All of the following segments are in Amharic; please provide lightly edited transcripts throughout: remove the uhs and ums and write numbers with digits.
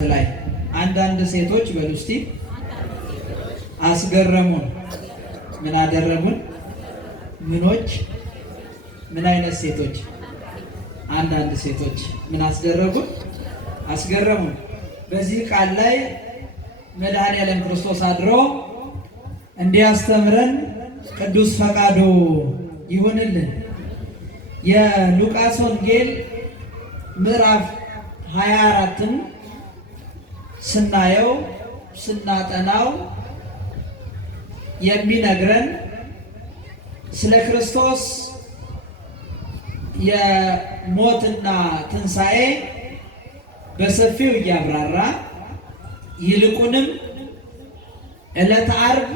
ላይ አንዳንድ ሴቶች በሉስቲ አስገረሙን። ምን አደረጉን? ምኖች? ምን አይነት ሴቶች? አንዳንድ ሴቶች ምን አስደረጉን? አስገረሙን። በዚህ ቃል ላይ መድኃኔዓለም ክርስቶስ አድሮ እንዲያስተምረን ቅዱስ ፈቃዱ ይሁንልን። የሉቃስ ወንጌል ምዕራፍ 24ን ስናየው ስናጠናው የሚነግረን ስለ ክርስቶስ የሞትና ትንሣኤ በሰፊው እያብራራ ይልቁንም ዕለተ ዓርብ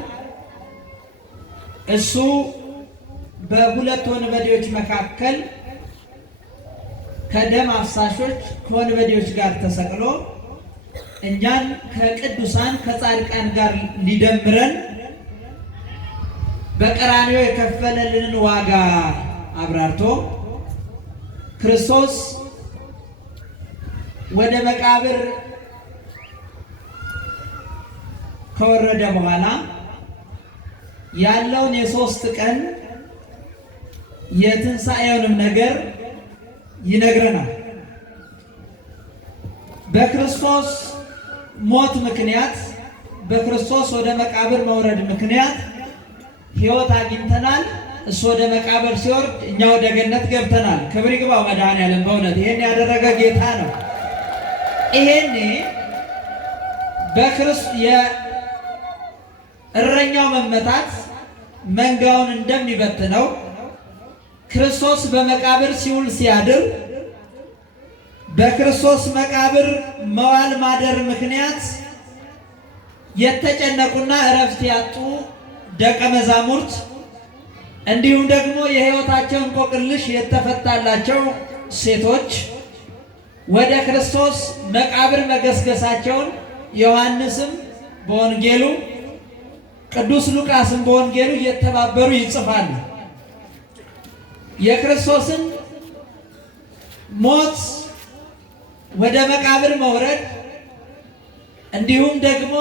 እሱ በሁለት ወንበዴዎች መካከል ከደም አፍሳሾች ከወንበዴዎች ጋር ተሰቅሎ እኛን ከቅዱሳን ከጻድቃን ጋር ሊደምረን በቀራንዮ የከፈለልንን ዋጋ አብራርቶ ክርስቶስ ወደ መቃብር ከወረደ በኋላ ያለውን የ3 ቀን የትንሣኤውንም ነገር ይነግረናል። በክርስቶስ ሞት ምክንያት በክርስቶስ ወደ መቃብር መውረድ ምክንያት ሕይወት አግኝተናል። እሱ ወደ መቃብር ሲወርድ እኛ ወደ ገነት ገብተናል። ክብር ይግባው መድኃኔዓለም። በእውነት ይሄን ያደረገ ጌታ ነው። ይሄኔ የእረኛው መመታት መንጋውን እንደሚበትነው ክርስቶስ በመቃብር ሲውል ሲያድር በክርስቶስ መቃብር መዋል ማደር ምክንያት የተጨነቁና እረፍት ያጡ ደቀ መዛሙርት እንዲሁም ደግሞ የሕይወታቸውን እንቆቅልሽ የተፈታላቸው ሴቶች ወደ ክርስቶስ መቃብር መገስገሳቸውን ዮሐንስም በወንጌሉ ቅዱስ ሉቃስም በወንጌሉ እየተባበሩ ይጽፋሉ። የክርስቶስን ሞት ወደ መቃብር መውረድ እንዲሁም ደግሞ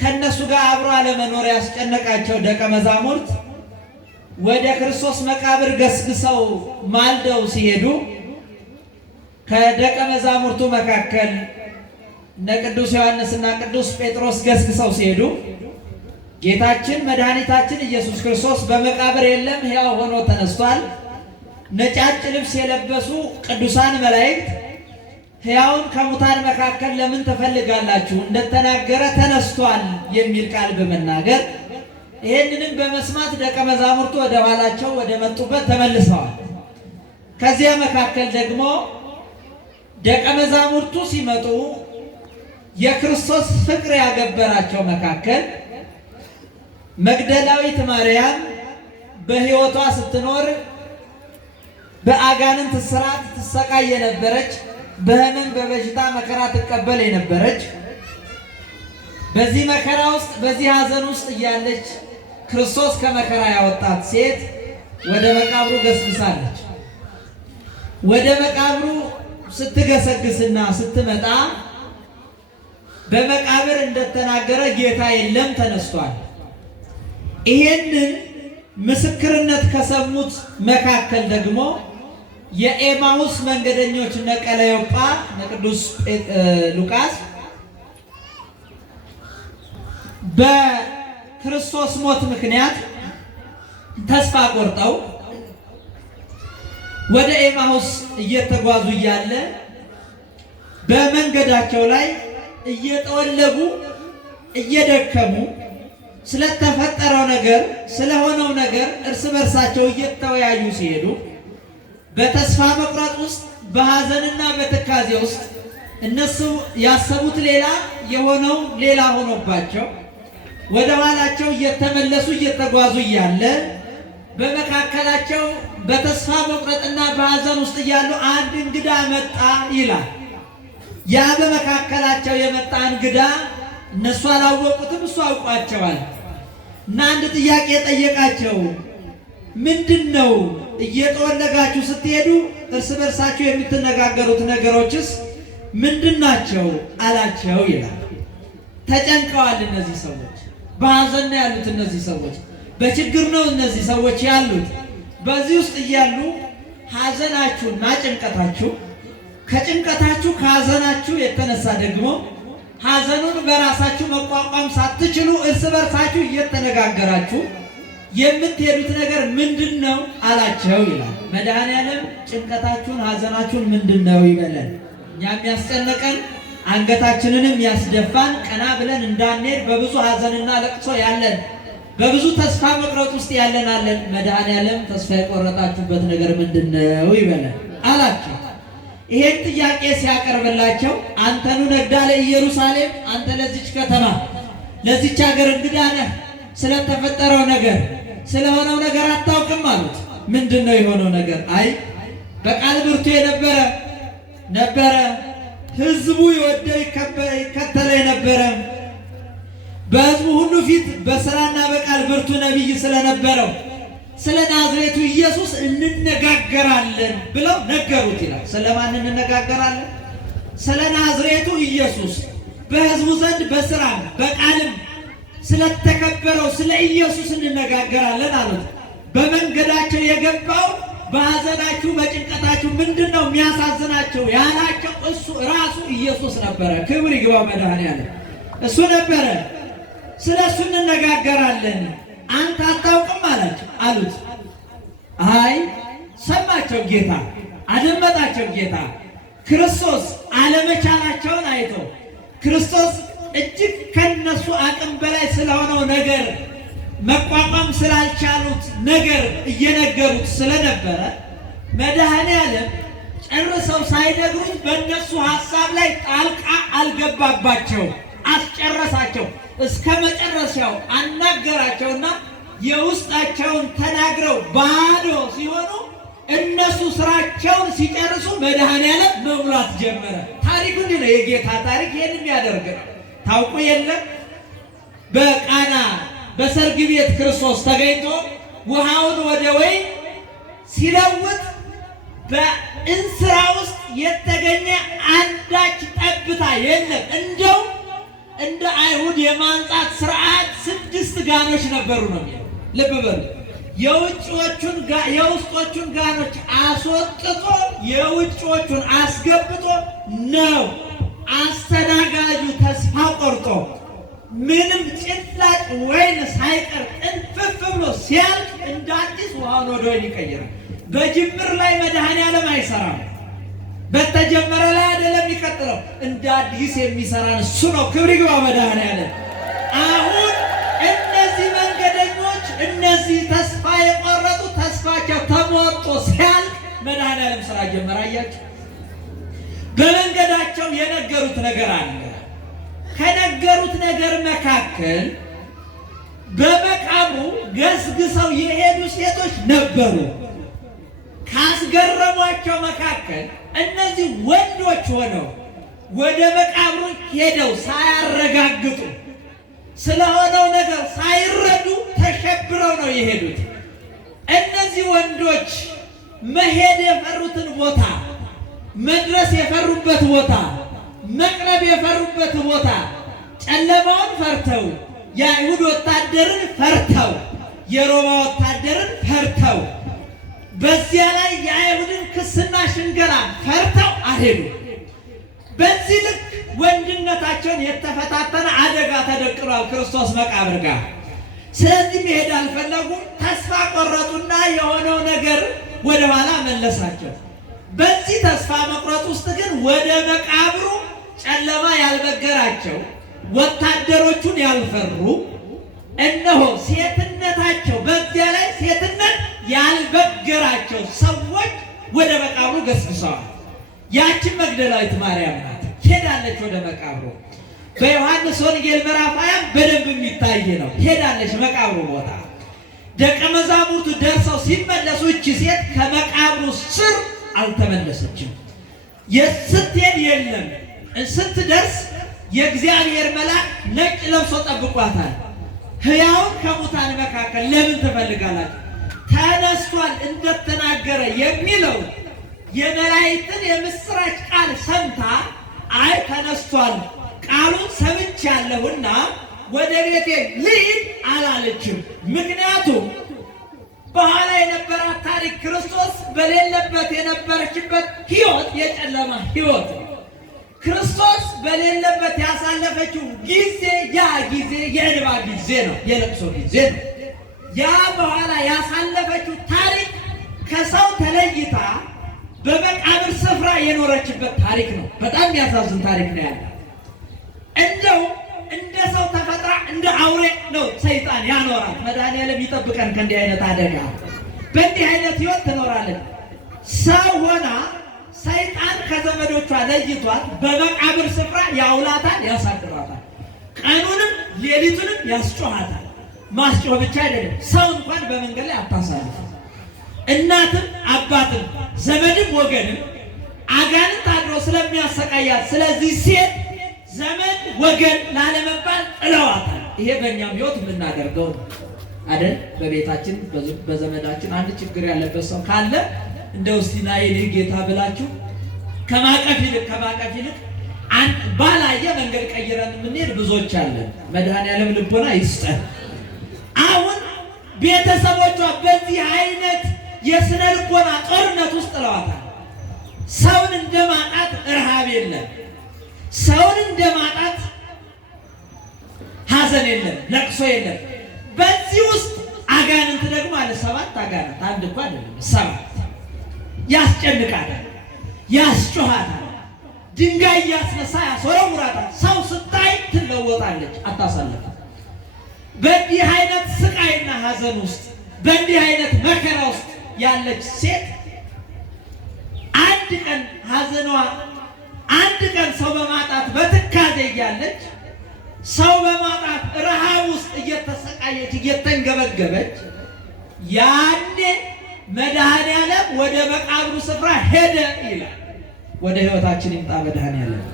ከነሱ ጋር አብሮ አለመኖር ያስጨነቃቸው ደቀ መዛሙርት ወደ ክርስቶስ መቃብር ገስግሰው ማልደው ሲሄዱ ከደቀ መዛሙርቱ መካከል እነ ቅዱስ ዮሐንስና ቅዱስ ጴጥሮስ ገስግሰው ሲሄዱ ጌታችን መድኃኒታችን ኢየሱስ ክርስቶስ በመቃብር የለም፣ ሕያው ሆኖ ተነስቷል። ነጫጭ ልብስ የለበሱ ቅዱሳን መላእክት ሕያውን ከሙታን መካከል ለምን ትፈልጋላችሁ? እንደተናገረ ተነስቷል የሚል ቃል በመናገር ይህንንም በመስማት ደቀ መዛሙርቱ ወደ ኋላቸው ወደ መጡበት ተመልሰዋል። ከዚያ መካከል ደግሞ ደቀ መዛሙርቱ ሲመጡ የክርስቶስ ፍቅር ያገበራቸው መካከል መግደላዊት ማርያም በሕይወቷ ስትኖር በአጋንንት እስራት ትሰቃይ የነበረች፣ በሕመም በበሽታ መከራ ትቀበል የነበረች፣ በዚህ መከራ ውስጥ በዚህ ሐዘን ውስጥ እያለች ክርስቶስ ከመከራ ያወጣት ሴት ወደ መቃብሩ ገስግሳለች። ወደ መቃብሩ ስትገሰግስና ስትመጣ በመቃብር እንደተናገረ ጌታ የለም ተነስቷል። ይሄንን ምስክርነት ከሰሙት መካከል ደግሞ የኤማሁስ መንገደኞች እነ ቀለዮጳ እነ ቅዱስ ሉቃስ በክርስቶስ ሞት ምክንያት ተስፋ ቆርጠው ወደ ኤማሁስ እየተጓዙ እያለ በመንገዳቸው ላይ እየጠወለጉ እየደከሙ ስለተፈጠረው ነገር ስለሆነው ነገር እርስ በርሳቸው እየተወያዩ ሲሄዱ በተስፋ መቁረጥ ውስጥ በሐዘንና በትካዜ ውስጥ እነሱ ያሰቡት ሌላ የሆነው ሌላ ሆኖባቸው ወደ ኋላቸው እየተመለሱ እየተጓዙ እያለ በመካከላቸው በተስፋ መቁረጥና በሐዘን ውስጥ እያሉ አንድ እንግዳ መጣ ይላል። ያ በመካከላቸው የመጣ እንግዳ እነሱ አላወቁትም፣ እሱ አውቋቸዋል። እና አንድ ጥያቄ ጠየቃቸው። ምንድን ነው እየጠወለጋችሁ ስትሄዱ እርስ በርሳችሁ የምትነጋገሩት ነገሮችስ ምንድናቸው አላቸው ይላል። ተጨንቀዋል እነዚህ ሰዎች፣ በሐዘን ነው ያሉት እነዚህ ሰዎች፣ በችግር ነው እነዚህ ሰዎች ያሉት። በዚህ ውስጥ እያሉ ሐዘናችሁና ጭንቀታችሁ ከጭንቀታችሁ ከሐዘናችሁ የተነሳ ደግሞ ሐዘኑን በራሳችሁ መቋቋም ሳትችሉ እርስ በርሳችሁ እየተነጋገራችሁ የምትሄዱት ነገር ምንድነው አላቸው ይላል። መድኃኔዓለም ጭንቀታችሁን ሐዘናችሁን ምንድነው ይበለን። እኛ የሚያስጨንቀን አንገታችንንም ያስደፋን ቀና ብለን እንዳንሄድ በብዙ ሐዘንና ለቅሶ ያለን በብዙ ተስፋ መቁረጥ ውስጥ ያለን አለን። መድኃኔዓለም ተስፋ የቆረጣችሁበት ነገር ምንድነው ይበለን አላቸው። ይሄን ጥያቄ ሲያቀርብላቸው አንተኑ ነግዳ ለኢየሩሳሌም፣ አንተ ለዚች ከተማ ለዚች ሀገር እንግዳ ነህ፣ ስለተፈጠረው ነገር ስለሆነው ነገር አታውቅም አሉት። ምንድነው የሆነው ነገር? አይ በቃል ብርቱ ነበረ፣ ህዝቡ ይወደው ይከተለው የነበረ፣ በህዝቡ ሁሉ ፊት በስራና በቃል ብርቱ ነቢይ ስለነበረው ስለ ናዝሬቱ ኢየሱስ እንነጋገራለን ብለው ነገሩት ይላል። ስለማን እንነጋገራለን? ስለ ናዝሬቱ ኢየሱስ በህዝቡ ዘንድ በስራም በቃልም ስለተከበረው ስለ ኢየሱስ እንነጋገራለን አሉት። በመንገዳቸው የገባው በሐዘናችሁ በጭንቀታችሁ ምንድነው የሚያሳዝናቸው ያላቸው እሱ ራሱ ኢየሱስ ነበረ። ክብር ይግባው መድኃኔዓለም እሱ ነበረ። ስለ እሱ እንነጋገራለን አንተ አታውቅም አሉት። አይ ሰማቸው ጌታ፣ አደመጣቸው ጌታ። ክርስቶስ አለመቻላቸውን አይቶ ክርስቶስ እጅግ ከነሱ አቅም በላይ ስለሆነው ነገር መቋቋም ስላልቻሉት ነገር እየነገሩት ስለነበረ መድኃኔዓለም ጨርሰው ሳይነግሩት በእነሱ ሐሳብ ላይ ጣልቃ አልገባባቸው፣ አስጨረሳቸው። እስከ መጨረሻው አናገራቸውና የውስጣቸውን ተናግረው ባዶ ሲሆኑ እነሱ ስራቸውን ሲጨርሱ መድኃኔዓለም መሙላት ጀመረ። ታሪኩ እንዲህ ነው። የጌታ ታሪክ ይህን የሚያደርግ ነው። ታውቁ የለም በቃና በሰርግ ቤት ክርስቶስ ተገኝቶ ውሃውን ወደ ወይን ሲለውጥ በእንስራ ውስጥ የተገኘ አንዳች ጠብታ የለም። እንደው እንደ አይሁድ የማንጻት ስርዓት 6 ጋኖች ነበሩ ነው የሚለው። ልብ በሉ። የውስጦቹን ጋኖች አስወጥቶ የውጭዎቹን አስገብቶ ነው አስተናጋጁ ተስፋ ቆርጦ ምንም ጭላጭ ወይን ሳይቀር እንፍፍ ብሎ ሲያልቅ እንደ አዲስ ውሃውን ወደ ወይን ይቀይራል። በጅምር ላይ መድኃኔዓለም አይሰራም። በተጀመረ ላይ አይደለም የሚቀጥለው። እንደ አዲስ የሚሰራን እሱ ነው። ክብር ይግባው መድኃኔዓለም። አሁን እነዚህ መንገደኞች እነዚህ ተስፋ የቆረጡ ተስፋቸው ተሟጦ ሲያልቅ መድኃኔዓለም ስራ ጀመረ። አያችሁ፣ በመንገዳቸው የነገሩት ነገር አለ። ከነገሩት ነገር መካከል በመቃብሩ ገስግሰው የሄዱ ሴቶች ነበሩ። ካስገረሟቸው መካከል እነዚህ ወንዶች ሆነው ወደ መቃብሩ ሄደው ሳያረጋግጡ ስለሆነው ነገር ሳይረዱ ተሸብረው ነው የሄዱት። እነዚህ ወንዶች መሄድ የፈሩትን ቦታ፣ መድረስ የፈሩበት ቦታ፣ መቅረብ የፈሩበት ቦታ ጨለማውን ፈርተው፣ የአይሁድ ወታደርን ፈርተው፣ የሮማ ወታደርን ፈርተው፣ በዚያ ላይ የአይሁድን ክስና ሽንገላ ፈርተው አልሄዱ። በዚህ ልክ ወንድነታቸውን የተፈታተነ አደጋ ተደቅኗል ክርስቶስ መቃብር ጋር። ስለዚህ መሄድ አልፈለጉም። ተስፋ ቆረጡና የሆነው ነገር ወደ ኋላ መለሳቸው። በዚህ ተስፋ መቁረጥ ውስጥ ግን ወደ መቃብሩ ጨለማ ያልበገራቸው ወታደሮቹን ያልፈሩ እነሆ ሴትነታቸው በዚያ ላይ ሴትነት ያልበገራቸው ሰዎች ወደ መቃብሩ ገስግሰዋል። ያችን መግደላዊት ማርያም ናት። ሄዳለች ወደ መቃብሩ። በዮሐንስ ወንጌል ምዕራፍ 20 በደንብ የሚታይ ነው። ሄዳለች መቃብሩ ቦታ። ደቀ መዛሙርቱ ደርሰው ሲመለሱ እቺ ሴት ከመቃብሩ ስር አልተመለሰችም። ስትሄድ የለም። ስትደርስ የእግዚአብሔር መልአክ ነጭ ለብሶ ጠብቋታል። ሕያውን ከሙታን መካከል ለምን ትፈልጋላችሁ? ተነስቷል እንደተናገረ የሚለው የመላእክትን የምስራች ቃል ሰምታ አይ ተነስቷል፣ ቃሉን ሰምቻለሁና ወደ ቤቴ ልሂድ አላለችም። ምክንያቱም በኋላ የነበራት ታሪክ ክርስቶስ በሌለበት የነበረችበት ሕይወት የጨለማ ሕይወት ነው። ክርስቶስ በሌለበት ያሳለፈችው ጊዜ ያ ጊዜ የእንባ ጊዜ ነው፣ የለቅሶ ጊዜ ነው። ያ በኋላ ያሳለፈችው ታሪክ ከሰው ተለይታ በመቃብር ስፍራ የኖረችበት ታሪክ ነው። በጣም የሚያሳዝን ታሪክ ነው ያለ። እንደው እንደ ሰው ተፈጥራ እንደ አውሬ ነው ሰይጣን ያኖራል። መድኃኒዓለም ይጠብቀን ከእንዲህ አይነት አደጋ። በእንዲህ አይነት ሕይወት ትኖራለች። ሰው ሆና ሰይጣን ከዘመዶቿ ለይቷት በመቃብር ስፍራ ያውላታል፣ ያሳድራታል። ቀኑንም ሌሊቱንም ያስጮሃታል። ማስጮህ ብቻ አይደለም፣ ሰው እንኳን በመንገድ ላይ አታሳልፍም። እናትም አባትም ዘመድም ወገንም አጋንንት አድሮ ስለሚያሰቃያት ስለዚህ ሴት ዘመድ ወገን ላለመባል ጥለዋታል። ይሄ በእኛም ሕይወት የምናደርገው ነው አይደል? በቤታችን በዘመዳችን አንድ ችግር ያለበት ሰው ካለ እንደው እስቲ ና የኔ ጌታ ብላችሁ ከማቀፍ ይልቅ ባላየ መንገድ ቀይረን የምንሄድ ብዙዎች አለን። መድኃኒዓለም ልቦና ይስጠን። አሁን ቤተሰቦቿ በዚህ አይነት የስነ ልቦና ጦርነት ውስጥ ጥለዋታል። ሰውን እንደማጣት ረሃብ የለም፣ ሰውን እንደማጣት ሐዘን የለም፣ ለቅሶ የለም። በዚህ ውስጥ አጋንንት ደግሞ አለ። 7 አጋንንት፣ አንድ እንኳን አይደለም 7 ያስጨንቃታል፣ ያስጮሃታል፣ ድንጋይ ያስነሳ ያስወረውራታል። ሰው ስታይ ትለወጣለች፣ አታሳልፍም። በዚህ አይነት ስቃይና ሐዘን ውስጥ በዚህ አይነት መከራ ውስጥ ያለች ሴት አንድ ቀን ሐዘኗ አንድ ቀን ሰው በማጣት በትካዜ እያለች ሰው በማጣት ረሃብ ውስጥ እየተሰቃየች እየተንገበገበች ያኔ መድኃኒዓለም ወደ መቃብሩ ስፍራ ሄደ ይላል። ወደ ሕይወታችን ይምጣ መድኃኒዓለም።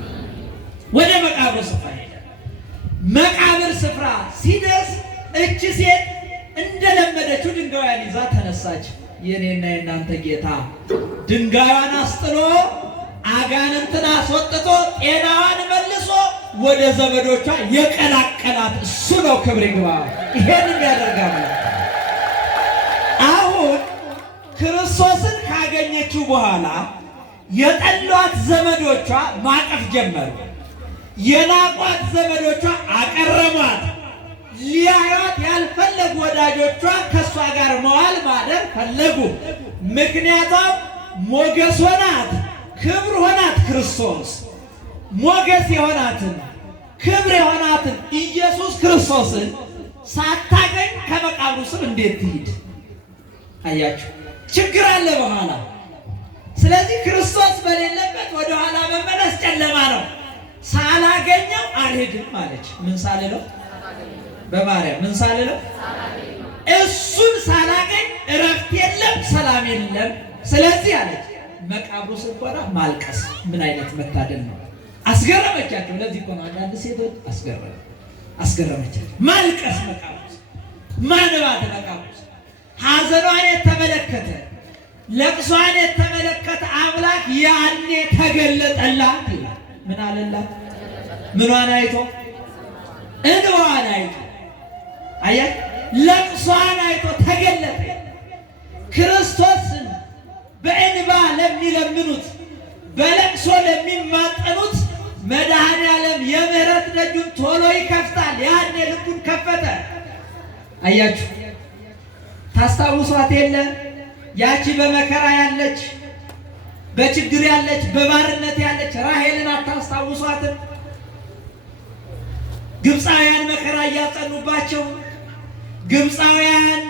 ወደ መቃብሩ ስፍራ ሄደ። መቃብር ስፍራ ሲደርስ እቺ ሴት እንደለመደችው ድንጋዩን ይዛ ተነሳች። የኔና የእናንተ ጌታ ድንጋዩን አስጥሎ አጋንንትን አስወጥቶ ጤናዋን መልሶ ወደ ዘመዶቿ የቀላቀላት እሱ ነው። ክብር ይግባ። ይሄንን ያደርጋል። አሁን ክርስቶስን ካገኘችው በኋላ የጠሏት ዘመዶቿ ማቀፍ ጀመሩ። የናቋት ዘመዶቿ አቀረቧት። ሊያዩት ያልፈለጉ ወዳጆቿ ከእሷ ጋር መዋል ማደር ፈለጉ። ምክንያቱም ሞገስ ሆናት፣ ክብር ሆናት። ክርስቶስ ሞገስ የሆናትን ክብር የሆናትን ኢየሱስ ክርስቶስን ሳታገኝ ከመቃብሩ ስር እንዴት ትሂድ? አያችሁ፣ ችግር አለ በኋላ። ስለዚህ ክርስቶስ በሌለበት ወደኋላ መመለስ ጨለማ ነው። ሳላገኘው አልሄድም አለች። ምን ሳልለው? በማርያም ምን ሳልለው? እሱን ሳላገኝ እረፍት የለም፣ ሰላም የለም። ስለዚህ አለች መቃብሩ ስር ሆና ማልቀስ። ምን አይነት መታደል ነው! አስገረመቻቸው። ለዚህ እኮ ነው አንዳንድ ሴቶች አስገረመቻቸው። ማልቀስ መቃብሩ ስር፣ ማንባት መቃብሩ ስር። ሐዘኗን የተመለከተ ለቅሷን የተመለከተ አምላክ ያኔ ተገለጠላት ይላል። ምን አለላት? ምኗን አይቶ? እንባዋን አይቶ። አያት፣ ለቅሷን አይቶ ተገለጠ። ክርስቶስን በእንባ ለሚለምኑት በለቅሶ ለሚማጠኑት መድኃኒዓለም የምህረት ደጁን ቶሎ ይከፍታል። ያኔ ልቡን ከፈተ። አያችሁ፣ ታስታውሷት የለ? ያቺ በመከራ ያለች፣ በችግር ያለች፣ በባርነት ያለች ራሔልን አታስታውሷትም? ግብፃውያን መከራ እያጸኑባቸው፣ ግብፃውያን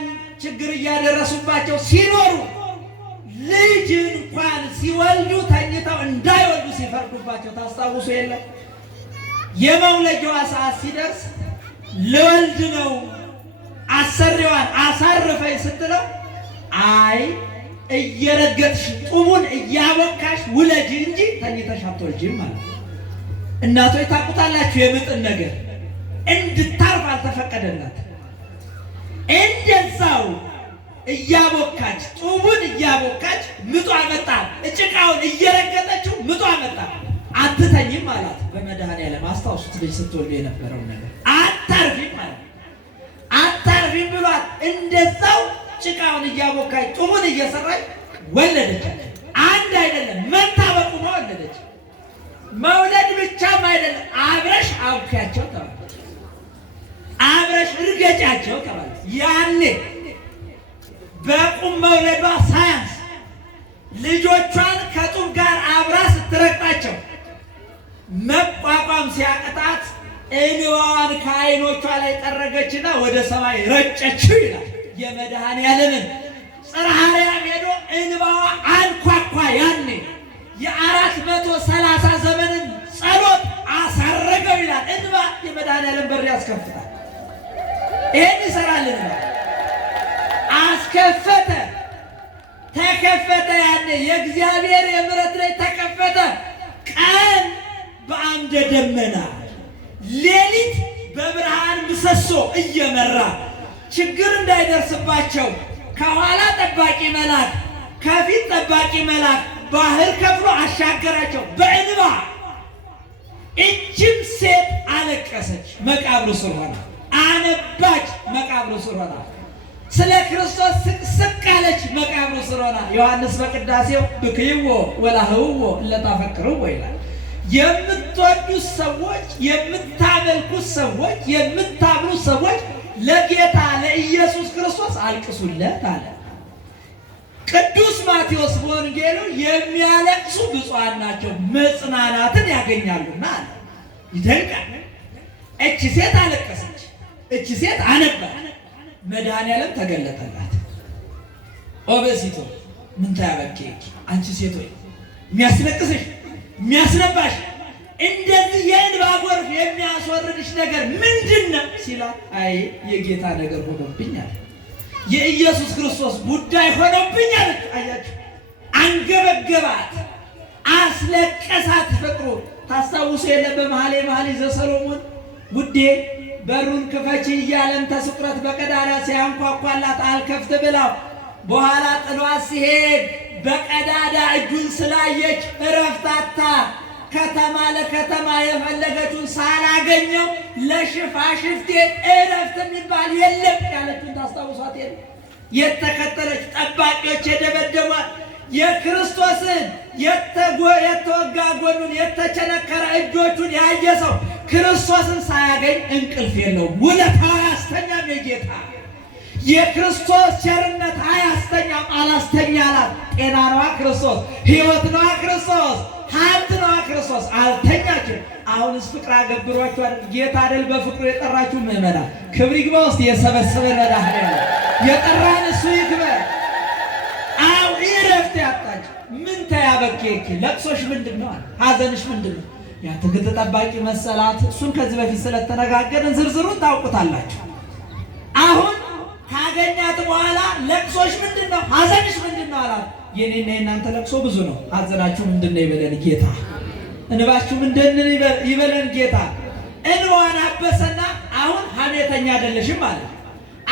ችግር እያደረሱባቸው ሲኖሩ ልጅ እንኳን ሲወልዱ ተኝተው እንዳይወልዱ ሲፈርዱባቸው ታስታውሱ የለም? የመውለጃዋ ሰዓት ሲደርስ ልወልድ ነው አሰሪዋን አሳርፈኝ ስትለው አይ እየረገጥሽ ጡሙን እያቦካሽ ውለጅ እንጂ ተኝተሽ አትወልጂም ማለት ነው። እናቶች ታውቁታላችሁ፣ የምጥን ነገር እንድታርፍ አልተፈቀደላት። እንደዛው እያቦካች ጡሙን እያቦካች ምጧ መጣ። ጭቃውን እየረገጠችው ምጧ መጣ። አትተኝም አላት። በመድኃኔዓለም አስታውሱት፣ ልጅ ስትወልዱ የነበረው ነገር አታርፊም ማለት አታርፊም ብሏት እንደዛው ጭቃውን እያቦካች ጡሙን እየሰራች ወለደች። አንድ አይደለም መታ በቁማ ወለደች። መውለድ ብቻም አይደለም አብረሽ አብኪያቸው ተባለች። አብረሽ እርገጫቸው ተባለች። ያኔ በቁም መውለዷ ሳያንስ ልጆቿን ከጡብ ጋር አብራ ስትረግጣቸው መቋቋም ሲያቅታት እንባዋን ከዓይኖቿ ላይ ጠረገችና ወደ ሰማይ ረጨችው ይላል። የመድኃኔዓለምን ጽርሐ አርያም ሄዶ እንባዋ አንኳኳ። ያኔ የ430 ዘመንን ጸሎት አሳረገው ይላል። እንባ የመድኃኔዓለም በር ያስከፍታል። ይሄን ይሰራልን አስከፈተ፣ ተከፈተ። ያኔ የእግዚአብሔር የምሕረት ላይ ተከፈተ። ቀን በአምደ ደመና ሌሊት በብርሃን ምሰሶ እየመራ ችግር እንዳይደርስባቸው ከኋላ ጠባቂ መልአክ ከፊት ጠባቂ መልአክ ባህር ከፍሎ አሻገራቸው በእንባ። እጅም ሴት አለቀሰች፣ መቃብሩ ስር ሆና አነባች፣ መቃብሩ ስር ሆና ስለ ክርስቶስ ስቅስቅ አለች፣ መቃብሩ ስር ሆና። ዮሐንስ በቅዳሴው ብክይዎ ወላህውዎ እለታፈቅርዎ ይላል። የምትወዱት ሰዎች፣ የምታመልኩት ሰዎች፣ የምታምኑት ሰዎች ለጌታ ለኢየሱስ ክርስቶስ አልቅሱለት አለ። ቅዱስ ማቴዎስ በወንጌሉ የሚያለቅሱ ብፁዓን ናቸው መጽናናትን ያገኛሉና አለ። ይደንቃል። እቺ ሴት አለቀሰች፣ እቺ ሴት አነባች። መድኃኔዓለም ተገለጠላት። ኦበሲቶ ምን ታያበኪ፣ አንቺ ሴት ሆይ የሚያስለቅስሽ የሚያስነባሽ እንደዚህ የእንባ ጎርፍ የሚያስወርድሽ ነገር ምንድን ነው ሲላት፣ አይ የጌታ ነገር ሆኖብኛል፣ የኢየሱስ ክርስቶስ ጉዳይ ሆኖብኛል። አያችሁ፣ አንገበገባት፣ አስለቀሳት ፍቅሩ። ታስታውሱ የለ በመኃልየ ዘሰሎሞን ውዴ በሩን ክፈቺ እያለም ተስቁረት በቀዳዳ ሲያንኳኳላት አልከፍት ብላው በኋላ ጥሏት ሲሄድ በቀዳዳ እጁን ስላየች እረፍታታ ከተማ ለከተማ የፈለገችውን ሳላገኘው ለሽፋሽፍቴ እረፍት የሚባል የለም ያለችውን ታስታውሷት የለ? የተከተለች ጠባቂዎች የደበደቧት የክርስቶስን የተወጋ ጎኑን የተቸነከረ እጆቹን ያየ ሰው ክርስቶስን ሳያገኝ እንቅልፍ የለውም። ውለታው አያስተኛም። የጌታ የክርስቶስ ቸርነት አያስተኛም። አላስተኛ አላት። ጤና ነዋ ክርስቶስ፣ ሕይወት ነዋ ክርስቶስ፣ ሀብት ነዋ ክርስቶስ። አልተኛችም። አሁንስ ፍቅር አገብሯችኋል። ጌታ አይደል በፍቅሩ የጠራችሁ ምዕመናን፣ ክብር ይግባ ውስጥ የሰበሰበን መድኃኔዓለም የጠራን እሱ ይክበር። አው እረፍት ያጣች ምን ተያበኬክ፣ ለቅሶሽ ምንድን ነው? ሀዘንሽ ምንድን ነው? የአትክልት ጠባቂ መሰላት። እሱን ከዚህ በፊት ስለተነጋገርን ዝርዝሩን ታውቁታላችሁ። አሁን ካገኛት በኋላ ለቅሶሽ ምንድን ነው? ሀዘንሽ ምንድን ነው አላት። የኔና የእናንተ ለቅሶ ብዙ ነው። ሀዘናችሁ ምንድን ነው ይበለን ጌታ። እንባችሁ ምንድን ይበለን ጌታ። እንባዋን አበሰና አሁን ሀሜተኛ አይደለሽም ማለት።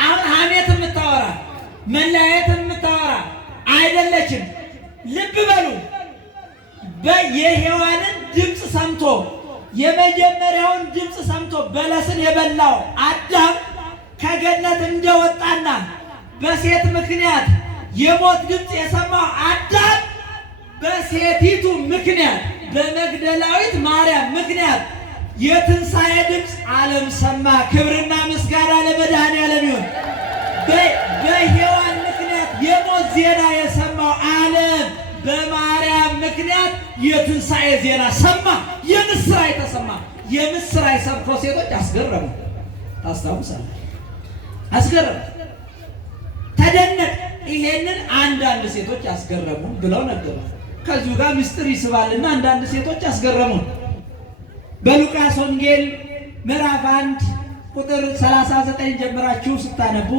አሁን ሀሜት የምታወራ መለያየት የምታወራ አይደለችም። ልብ በሉ። የሔዋንን ድምፅ ሰምቶ የመጀመሪያውን ድምፅ ሰምቶ በለስን የበላው አዳም ከገነት እንደወጣና በሴት ምክንያት የሞት ድምፅ የሰማው አዳም በሴቲቱ ምክንያት በመግደላዊት ማርያም ምክንያት የትንሣኤ ድምፅ ዓለም ሰማ። ክብርና ምስጋና ለመድኃኔዓለም ይሁን። በሔዋን ምክንያት የሞት ዜና የሰማው ዓለም በማርያም ምክንያት የትንሣኤ ዜና ሰማ። የምስራች ተሰማ። የምስራች ሰብከው ሴቶች አስገረሙ። ታስታውሳለህ? አስገረሙ፣ ተደነቅ። ይሄንን አንዳንድ ሴቶች አስገረሙ ብለው ነገሩ። ከዚሁ ጋር ምስጢር ይስባልና አንዳንድ ሴቶች አስገረሙ። በሉቃስ ወንጌል ምዕራፍ 1 ቁጥር 39 ጀምራችሁ ስታነቡ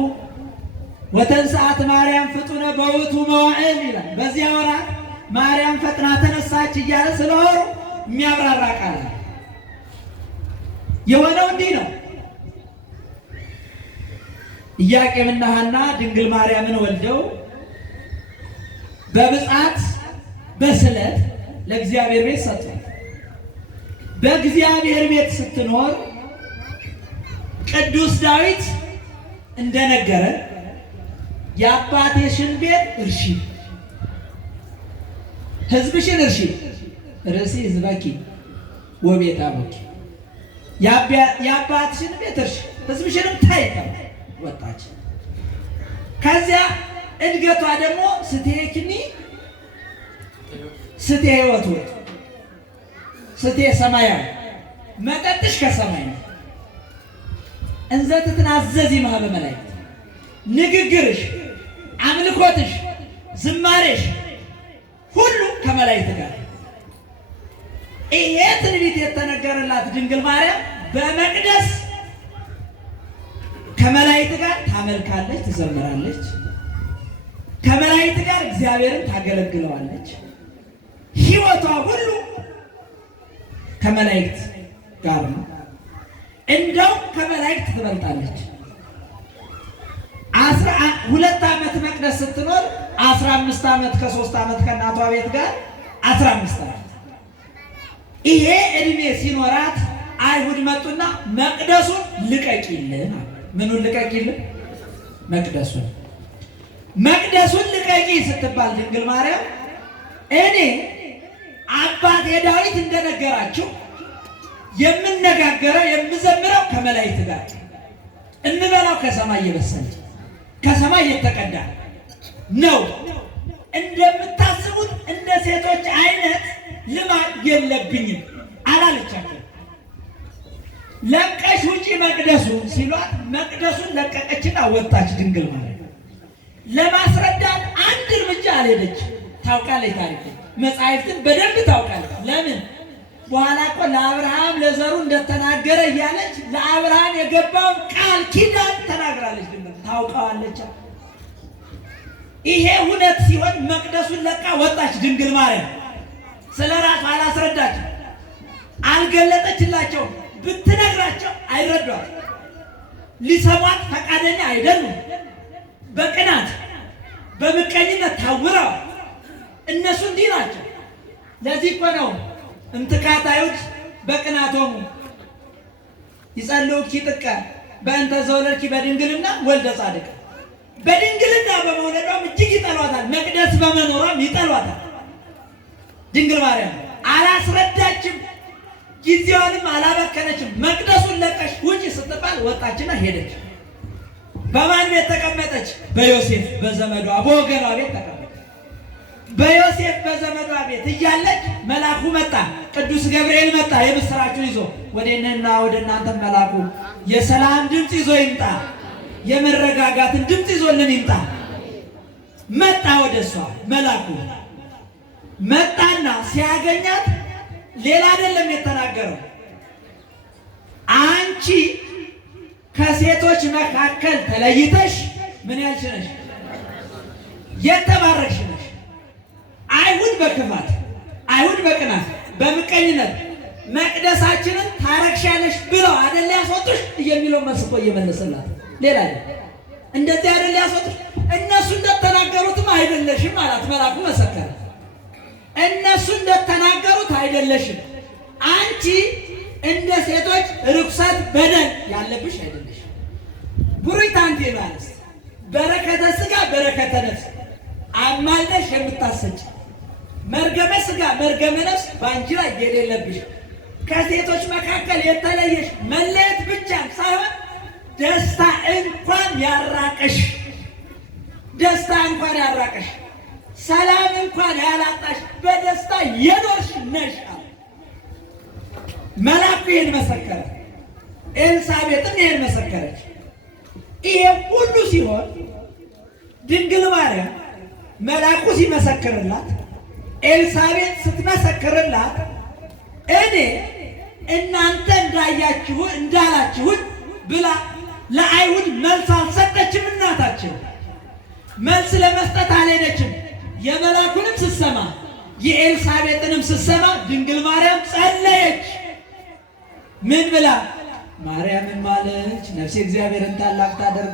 ወተንሥአት ማርያም ፍጡነ በውእቱ መዋዕል ይላል። በዚያ ወራት ማርያም ፈጥና ተነሳች እያለ ስለሆኑ የሚያብራራ ቃል የሆነው እንዲህ ነው። ኢያቄምና ሐና ድንግል ማርያምን ወልደው በብፅዓት በስለት ለእግዚአብሔር ቤት ሰጡ። በእግዚአብሔር ቤት ስትኖር ቅዱስ ዳዊት እንደነገረ የአባትሽን ቤት እርሺ፣ ሕዝብሽን እርሺ፣ ርእሲ ሕዝበኪ ወቤተ አቡኪ፣ የአባትሽን ቤት እርሺ፣ ሕዝብሽንም ታይ ወጣች። ከዚያ እድገቷ ደግሞ ስትሄክኒ ስቴ ሕይወት ወጥ ስቴ ሰማያዊ መጠጥሽ ከሰማይ ነው። እንዘ ትትናዘዚ ማህበ መላእክት ንግግርሽ፣ አምልኮትሽ፣ ዝማሬሽ ሁሉ ከመላእክት ጋር። ይሄ ትንቢት የተነገረላት ድንግል ማርያም በመቅደስ ከመላእክት ጋር ታመልካለች፣ ትዘምራለች። ከመላእክት ጋር እግዚአብሔርን ታገለግለዋለች። ሕይወቷ ሁሉ ከመላእክት ጋር ነው። እንደው ከመላእክት ትበልጣለች። 12 ዓመት መቅደስ ስትኖር 15 ዓመት ከ3 ዓመት ከእናቷ ቤት ጋር 15 ዓመት። ይሄ እድሜ ሲኖራት አይሁድ መጡና መቅደሱን ልቀቂልን። ምኑን ልቀቂልን? መቅደሱን ልቀቂ ስትባል ድንግል ማርያም እኔ አባቴ ዳዊት እንደነገራችሁ የምነጋገረው የምዘምረው ከመላእክት ጋር፣ እንበላው ከሰማይ እየበሰለ ከሰማይ እየተቀዳ ነው። እንደምታስቡት እንደ ሴቶች አይነት ልማድ የለብኝም አላለቻቸው። ለቀሽ ውጪ መቅደሱ ሲሏት መቅደሱን ለቀቀችና ወጣች። ድንግል ማለት ለማስረዳት አንድ እርምጃ አልሄደች። ታውቃለች፣ ታሪክ መጻሕፍትን በደንብ ታውቃለች። ለምን በኋላ እኮ ለአብርሃም ለዘሩ እንደተናገረ እያለች ለአብርሃም የገባውን ቃል ኪዳን ተናግራለች። ድንግል ታውቃለች። ይሄ እውነት ሲሆን መቅደሱን ለቃ ወጣች። ድንግል ማርያም ስለ ራሷ አላስረዳች፣ አልገለጠችላቸው። ብትነግራቸው አይረዷት፣ ሊሰሟት ፈቃደኛ አይደሉም። በቅናት በምቀኝነት ታውረው እነሱ እንዲህ ናቸው። ለዚህ እኮ ነው እምትካት አይሁድ በቅናቶሙ ይጸልዩኪ ጥቀ በእንተ ዘወለድኪ በድንግልና ወልደ ጻድቅ። በድንግልና በመውለዷም እጅግ ይጠሏታል፣ መቅደስ በመኖሯም ይጠሏታል። ድንግል ማርያም አላስረዳችም፣ ጊዜዋንም አላበከነችም። መቅደሱን ለቀሽ ውጪ ስትባል ወጣችና ሄደች። በማን ቤት ተቀመጠች? በዮሴፍ በዘመዷ በወገኗ ቤት ተቀመጠች። በዮሴፍ በዘመዷ ቤት እያለች መልአኩ መጣ፣ ቅዱስ ገብርኤል መጣ የምስራቹን ይዞ። ወደ እኔና ወደ እናንተ መልአኩ የሰላም ድምፅ ይዞ ይምጣ፣ የመረጋጋትን ድምፅ ይዞልን ይምጣ። መጣ ወደ እሷ መልአኩ መጣና ሲያገኛት ሌላ አይደለም የተናገረው፣ አንቺ ከሴቶች መካከል ተለይተሽ ምን ያልሽ ነሽ? የተባረክሽ ነሽ። አይሁድ በክፋት አይሁድ በቅናት በምቀኝነት መቅደሳችንን ታረክሻለሽ ብለው አይደል ያስወጡሽ የሚለው መልስ እኮ እየመለሰላት ሌላ እንደዚህ አይደል ያስወጡሽ። እነሱ እንደተናገሩትም አይደለሽም አላት። መልአኩ መሰከረ። እነሱ እንደተናገሩት አይደለሽም። አንቺ እንደ ሴቶች ርኩሰት በደል ያለብሽ አይደለሽ። ቡሩክት አንቲ ማለት በረከተ ሥጋ በረከተ ነፍስ አማልደሽ የምታሰጭ መርገመ ሥጋ መርገመ ነፍስ በአንቺ ላይ የሌለብሽ ከሴቶች መካከል የተለየሽ መለየት ብቻ ሳይሆን ደስታ እንኳን ያራቀሽ ሰላም እንኳን ያላጣሽ በደስታ የኖርሽ ነሽ። መልአኩ ይህን መሰከረ። ኤልሳቤጥም ይህን መሰከረች። ይሄ ሁሉ ሲሆን ድንግል ማርያም መልአኩ ሲመሰክርላት፣ ኤልሳቤጥ ስትመሰክርላት እኔ እናንተ እንዳላችሁን ብላ ለአይሁድ መልስ አልሰጠችም። እናታችን መልስ ለመስጠት አልሄደችም። የመልአኩንም ስትሰማ የኤልሳቤጥንም ስትሰማ ድንግል ማርያም ጸለየች። ምን ብላ? ማርያምን ማለች ነፍሴ እግዚአብሔርን ታላቅ ታደርገው